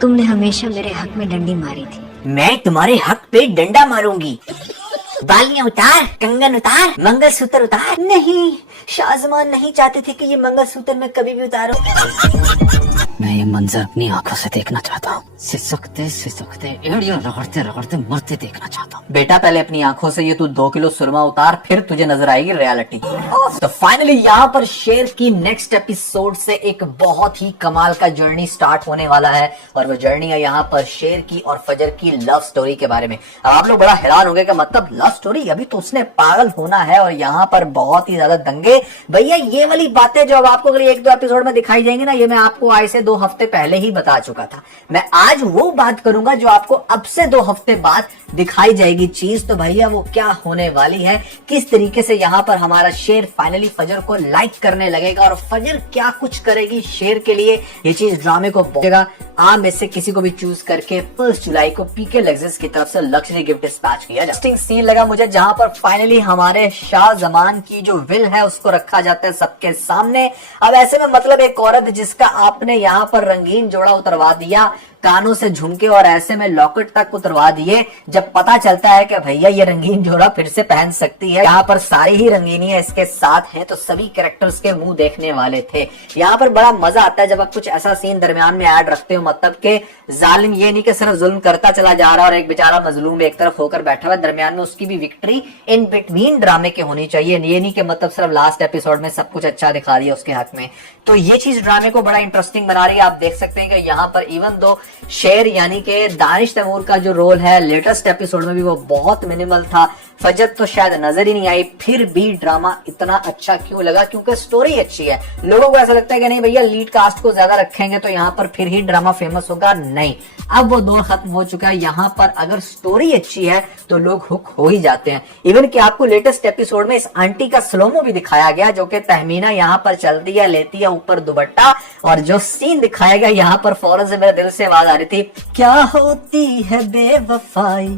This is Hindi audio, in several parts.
तुमने हमेशा मेरे हक में डंडी मारी थी। मैं तुम्हारे हक पे डंडा मारूंगी। बालियां उतार, कंगन उतार, मंगलसूत्र उतार। नहीं, शाहजमान नहीं चाहते थे कि ये मंगलसूत्र मैं कभी भी उतारूं। मैं ये मंजर अपनी आंखों से देखना चाहता हूँ। सिसकते एड़ियां रगड़ते रगड़ते मरते देखना चाहता हूँ। बेटा पहले अपनी आंखों से ये तू 2 किलो सुरमा उतार, फिर तुझे नजर आएगी रियलिटी। तो फाइनली यहाँ पर शेर की नेक्स्ट एपिसोड से एक बहुत ही कमाल का जर्नी स्टार्ट होने वाला है, और वो जर्नी है यहाँ पर शेर की और फजर की लव स्टोरी के बारे में। अब आप लोग बड़ा हैरान होंगे कि मतलब लव स्टोरी, अभी तो उसने पागल होना है और यहाँ पर बहुत ही ज्यादा दंगे। भैया ये वाली बातें जो अब आपको अगर 1-2 एपिसोड में दिखाई जाएंगी ना, ये मैं आपको आज से 2 हफ्ते पहले ही बता चुका था। मैं आज वो बात करूंगा जो आपको अब से 2 हफ्ते बाद दिखाई जाएगी चीज। तो भैया वो क्या होने वाली है, किस तरीके से यहाँ पर हमारा शेर फाइनली फजर को लाइक करने लगेगा और फजर क्या कुछ करेगी शेर के लिए, ये चीज ड्रामे को पहुंचेगा। आप में से किसी को भी चूज करके 1 जुलाई को पीके लग्जरीज की तरफ से लग्जरी गिफ्ट डिस्पैच किया। इंटरेस्टिंग सीन लगा मुझे जहां पर फाइनली हमारे शाहजमान की जो विल है उसको रखा जाता है सबके सामने। अब ऐसे में मतलब एक औरत जिसका आपने यहाँ पर रंगीन जोड़ा उतरवा दिया, कानों से झुमके और ऐसे में लॉकेट तक उतरवा दिए, जब पता चलता है कि भैया ये रंगीन जोड़ा फिर से पहन सकती है। यहाँ पर सारी ही रंगीनियां इसके साथ हैं, तो सभी कैरेक्टर्स के मुंह देखने वाले थे। यहाँ पर बड़ा मजा आता है जब आप कुछ ऐसा सीन दरमियान में ऐड रखते हो, मतलब के जालिम ये नहीं कि सिर्फ जुल्म करता चला जा रहा और एक बेचारा मजलूम एक तरफ होकर बैठा हुआ, दरमियान में उसकी भी विक्ट्री इन बिटवीन ड्रामे के होनी चाहिए। ये नहीं कि मतलब सिर्फ लास्ट एपिसोड में सब कुछ अच्छा दिखा दिया उसके हक में। तो ये चीज ड्रामे को बड़ा इंटरेस्टिंग बना रही है। आप देख सकते हैं कि यहाँ पर इवन दो शेर यानी कि दानिश तैमूर का जो रोल है लेटेस्ट एपिसोड में भी वो बहुत मिनिमल था, फजर तो शायद नजर ही नहीं आई, फिर भी ड्रामा इतना अच्छा क्यों लगा? क्योंकि स्टोरी अच्छी है। लोगों को ऐसा लगता है कि नहीं भैया लीड कास्ट को ज्यादा रखेंगे तो यहाँ पर फिर ही ड्रामा फेमस होगा। नहीं, अब वो दौर खत्म हो चुका है। यहाँ पर अगर स्टोरी अच्छी है तो लोग हुक हो ही जाते हैं। इवन कि आपको लेटेस्ट एपिसोड में इस आंटी का स्लोमो भी दिखाया गया, जो कि तहमीना यहाँ पर चलती है, लेती है ऊपर दुपट्टा, और जो सीन दिखाया गया यहाँ पर फौरन से मेरे दिल से आवाज आ रही थी, क्या होती है बेवफाई,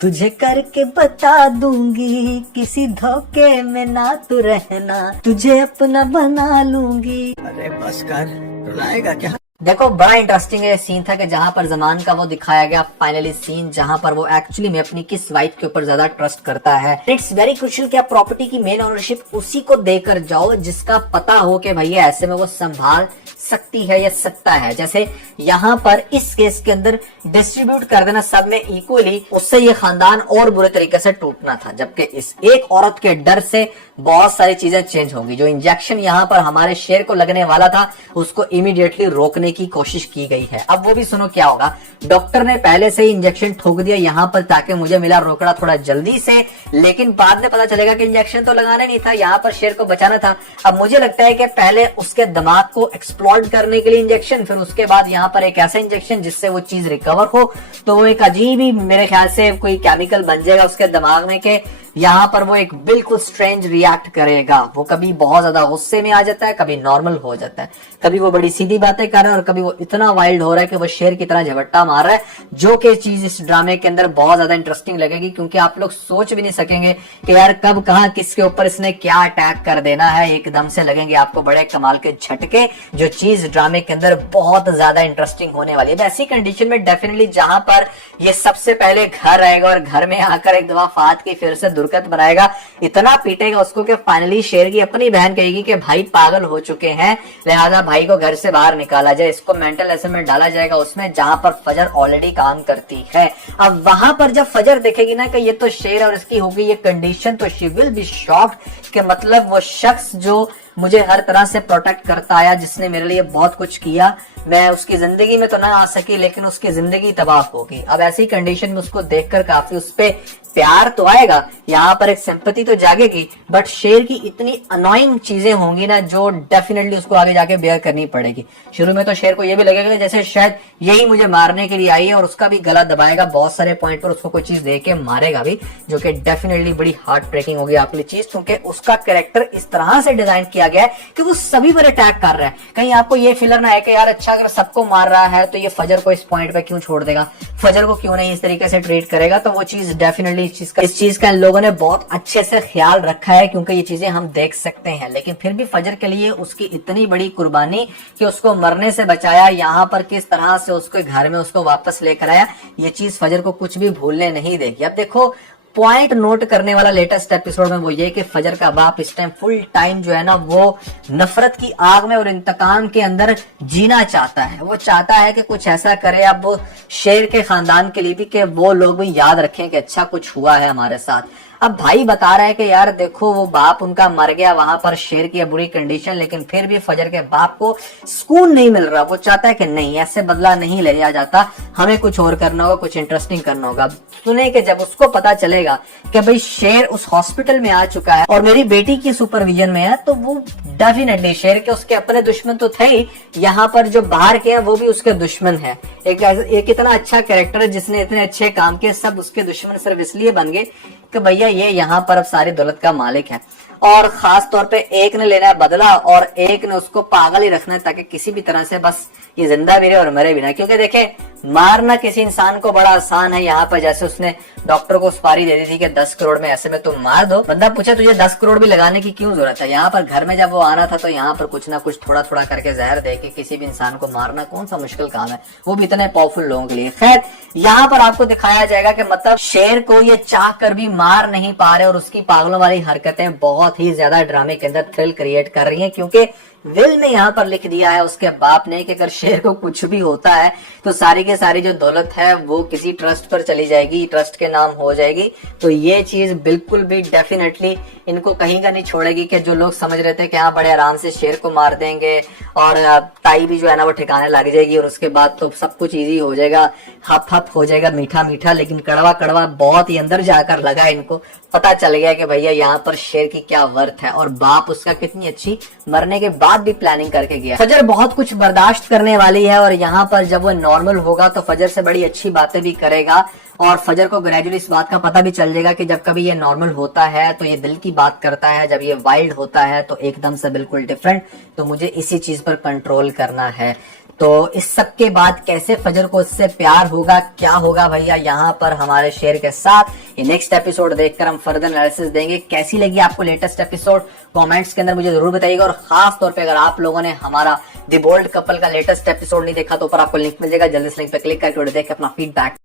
तुझे करके बता दूंगी, किसी धोखे में ना तू रहना, तुझे अपना बना लूंगी। अरे बस कर, रुलाएगा क्या? देखो बड़ा इंटरेस्टिंग है सीन था कि जहां पर जमान का वो दिखाया गया फाइनली सीन, जहां पर वो एक्चुअली में अपनी किस वाइफ के ऊपर ज्यादा ट्रस्ट करता है। इट्स वेरी क्रूशियल कि आप प्रॉपर्टी की मेन ओनरशिप उसी को देकर जाओ जिसका पता हो कि भैया ऐसे में वो संभाल सकती है या सकता है। जैसे यहाँ पर इस केस के अंदर डिस्ट्रीब्यूट कर देना सब में इक्वली, उससे ये खानदान और बुरे तरीके से टूटना था, जबकि इस एक औरत के डर से बहुत सारी चीजें चेंज होंगी। जो इंजेक्शन यहाँ पर हमारे शेर को लगने वाला था उसको इमीडिएटली रोकने की कोशिश की गई है। अब वो भी सुनो क्या होगा। डॉक्टर ने पहले से ही इंजेक्शन ठोक दिया यहाँ पर ताकि मुझे मिला रोकड़ा थोड़ा जल्दी से, लेकिन बाद में पता चलेगा कि इंजेक्शन तो लगाना नहीं था, यहाँ पर शेर को बचाना था। अब मुझे लगता है कि पहले उसके दिमाग को एक्सप्लॉइट करने के लिए इंजेक्शन, फिर उसके बाद यहाँ पर एक ऐसा इंजेक्शन जिससे वो चीज रिकवर हो, तो वो एक अजीब ही मेरे ख्याल से कोई केमिकल बन जाएगा उसके दिमाग में कि यहाँ पर वो एक बिल्कुल स्ट्रेंज रिएक्ट करेगा। वो कभी बहुत ज्यादा गुस्से में आ जाता है, कभी नॉर्मल हो जाता है, कभी वो बड़ी सीधी बातें कर रहा है और कभी वो इतना वाइल्ड हो रहा है कि वो शेर की तरह झपट्टा मार रहा है, जो कि चीज इस ड्रामे के अंदर बहुत ज्यादा इंटरेस्टिंग लगेगी। क्योंकि आप लोग सोच भी नहीं सकेंगे कि यार कब कहां किसके ऊपर इसने क्या अटैक कर देना है। एकदम से लगेंगे आपको बड़े कमाल के झटके, जो चीज ड्रामे के अंदर बहुत ज्यादा इंटरेस्टिंग होने वाली है। ऐसी कंडीशन में डेफिनेटली जहां पर ये सबसे पहले घर आएगा और घर में आकर एक दफा फात की फिर से दुर्गत बनाएगा, इतना पीटेगा उसको कि फाइनली शेर की अपनी बहन कहेगी कि भाई पागल हो चुके हैं, लिहाजा भाई को घर से बाहर निकाला जाए, इसको मेंटल ऐसे में डाला जाएगा उसमें जहां पर फजर ऑलरेडी काम करती है। अब वहां पर जब फजर देखेगी ना कि ये तो शेर और इसकी होगी ये कंडीशन, तो शी विल बी शॉक्ड कि मतलब वो शख्स जो मुझे हर तरह से प्रोटेक्ट करता आया, जिसने मेरे लिए बहुत कुछ किया, मैं उसकी जिंदगी में तो ना आ सकी लेकिन उसकी जिंदगी तबाह होगी। अब ऐसी कंडीशन में उसको देखकर काफी उस पे प्यार तो आएगा, यहाँ पर एक सिंपैथी तो जागेगी, बट शेर की इतनी अनोइंग चीजें होंगी ना जो डेफिनेटली उसको आगे जाके बेयर करनी पड़ेगी। शुरू में तो शेर को ये भी लगेगा जैसे शायद यही मुझे मारने के लिए आई है, और उसका भी गला दबाएगा, बहुत सारे पॉइंट पर उसको कोई चीज दे के मारेगा भी, जो कि डेफिनेटली बड़ी हार्ट ब्रेकिंग होगी आपके लिए चीज, क्योंकि उसका कैरेक्टर इस तरह से डिजाइन किया किया गया है कि वो सभी पर अटैक कर रहा है। कहीं आपको ये फीलर ना है कि यार अच्छा अगर सबको मार रहा है तो ये फजर को इस पॉइंट पे क्यों छोड़ देगा, फजर को क्यों नहीं इस तरीके से ट्रीट करेगा। तो वो चीज डेफिनेटली इस चीज का इन लोगों ने बहुत अच्छे से ख्याल रखा है, क्योंकि ये चीजें हम देख सकते हैं। लेकिन फिर भी फजर के लिए उसकी इतनी बड़ी कुर्बानी कि उसको मरने से बचाया, यहाँ पर किस तरह से उसके घर में उसको वापस लेकर आया, ये चीज फजर को कुछ भी भूलने नहीं देगी। अब देखो पॉइंट नोट करने वाला लेटेस्ट एपिसोड में वो ये कि फजर का बाप इस टाइम फुल टाइम जो है ना वो नफरत की आग में और इंतकाम के अंदर जीना चाहता है। वो चाहता है कि कुछ ऐसा करे अब वो शेर के खानदान के लिए भी, कि वो लोग भी याद रखें कि अच्छा कुछ हुआ है हमारे साथ। अब भाई बता रहा है कि यार देखो वो बाप उनका मर गया वहां पर, शेर की बुरी कंडीशन, लेकिन फिर भी फजर के बाप को सुकून नहीं मिल रहा। वो चाहता है कि नहीं, ऐसे बदला नहीं लिया जाता, हमें कुछ और करना होगा, कुछ इंटरेस्टिंग करना होगा। सुने कि जब उसको पता चलेगा कि भाई शेर उस हॉस्पिटल में आ चुका है और मेरी बेटी की सुपरविजन में है, तो वो डेफिनेटली शेर के उसके अपने दुश्मन तो थे ही, यहाँ पर जो बाहर के हैं वो भी उसके दुश्मन है। एक इतना अच्छा कैरेक्टर है जिसने इतने अच्छे काम किए, सब उसके दुश्मन सिर्फ इसलिए बन गए कि भैया ये यहाँ पर अब सारी दौलत का मालिक है। और खास तौर पे एक ने लेना है बदला और एक ने उसको पागल ही रखना है, ताकि किसी भी तरह से बस ये जिंदा भी रहे और मरे भी ना। क्योंकि देखे मारना किसी इंसान को बड़ा आसान है। यहाँ पर जैसे उसने डॉक्टर को सुपारी दे दी थी कि 10 करोड़ में ऐसे में तुम मार दो, बंदा पूछे तुझे 10 करोड़ भी लगाने की क्यों जरूरत है। यहाँ पर घर में जब वो आना था तो यहाँ पर कुछ ना कुछ थोड़ा थोड़ा करके जहर दे के किसी भी इंसान को मारना कौन सा मुश्किल काम है, वो भी इतने पावरफुल लोगों के लिए। खैर यहाँ पर आपको दिखाया जाएगा कि मतलब शेर को ये चाह कर भी मार नहीं पा रहे और उसकी पागलों वाली हरकतें बहुत ही ज्यादा ड्रामे के अंदर थ्रिल क्रिएट कर रही हैं। क्योंकि विल में यहाँ पर लिख दिया है उसके बाप ने कि अगर शेर को कुछ भी होता है तो सारी के सारी जो दौलत है वो किसी ट्रस्ट पर चली जाएगी, ट्रस्ट के नाम हो जाएगी। तो ये चीज बिल्कुल भी डेफिनेटली इनको कहीं का नहीं छोड़ेगी कि जो लोग समझ रहे थे कि हाँ बड़े आराम से शेर को मार देंगे और ताई भी जो है ना वो ठिकाने लग जाएगी और उसके बाद तो सब कुछ इजी हो जाएगा, हप हप हो जाएगा, मीठा मीठा। लेकिन कड़वा कड़वा बहुत ही अंदर जाकर लगा इनको, पता चल गया कि भैया यहाँ पर शेर की क्या वर्थ है और बाप उसका कितनी अच्छी मरने के बाद भी प्लानिंग करके गया। फजर बहुत कुछ बर्दाश्त करने वाली है और यहाँ पर जब वो नॉर्मल होगा तो फजर से बड़ी अच्छी बातें भी करेगा और फजर को ग्रेजुअली इस बात का पता भी चल जाएगा कि जब कभी ये नॉर्मल होता है तो ये दिल की बात करता है, जब ये वाइल्ड होता है तो एकदम से बिल्कुल डिफरेंट। तो मुझे इसी चीज पर कंट्रोल करना है। तो इस सब के बाद कैसे फजर को इससे प्यार होगा, क्या होगा भैया यहाँ पर हमारे शेर के साथ, ये नेक्स्ट एपिसोड देखकर हम फर्दर एनालिसिस देंगे। कैसी लगी आपको लेटेस्ट एपिसोड कमेंट्स के अंदर मुझे जरूर बताइएगा। और खास तौर पे अगर आप लोगों ने हमारा द बोल्ड कपल का लेटेस्ट एपिसोड नहीं देखा तो ऊपर आपको लिंक मिल जाएगा, जल्दी से लिंक पे क्लिक करके देख के अपना फीडबैक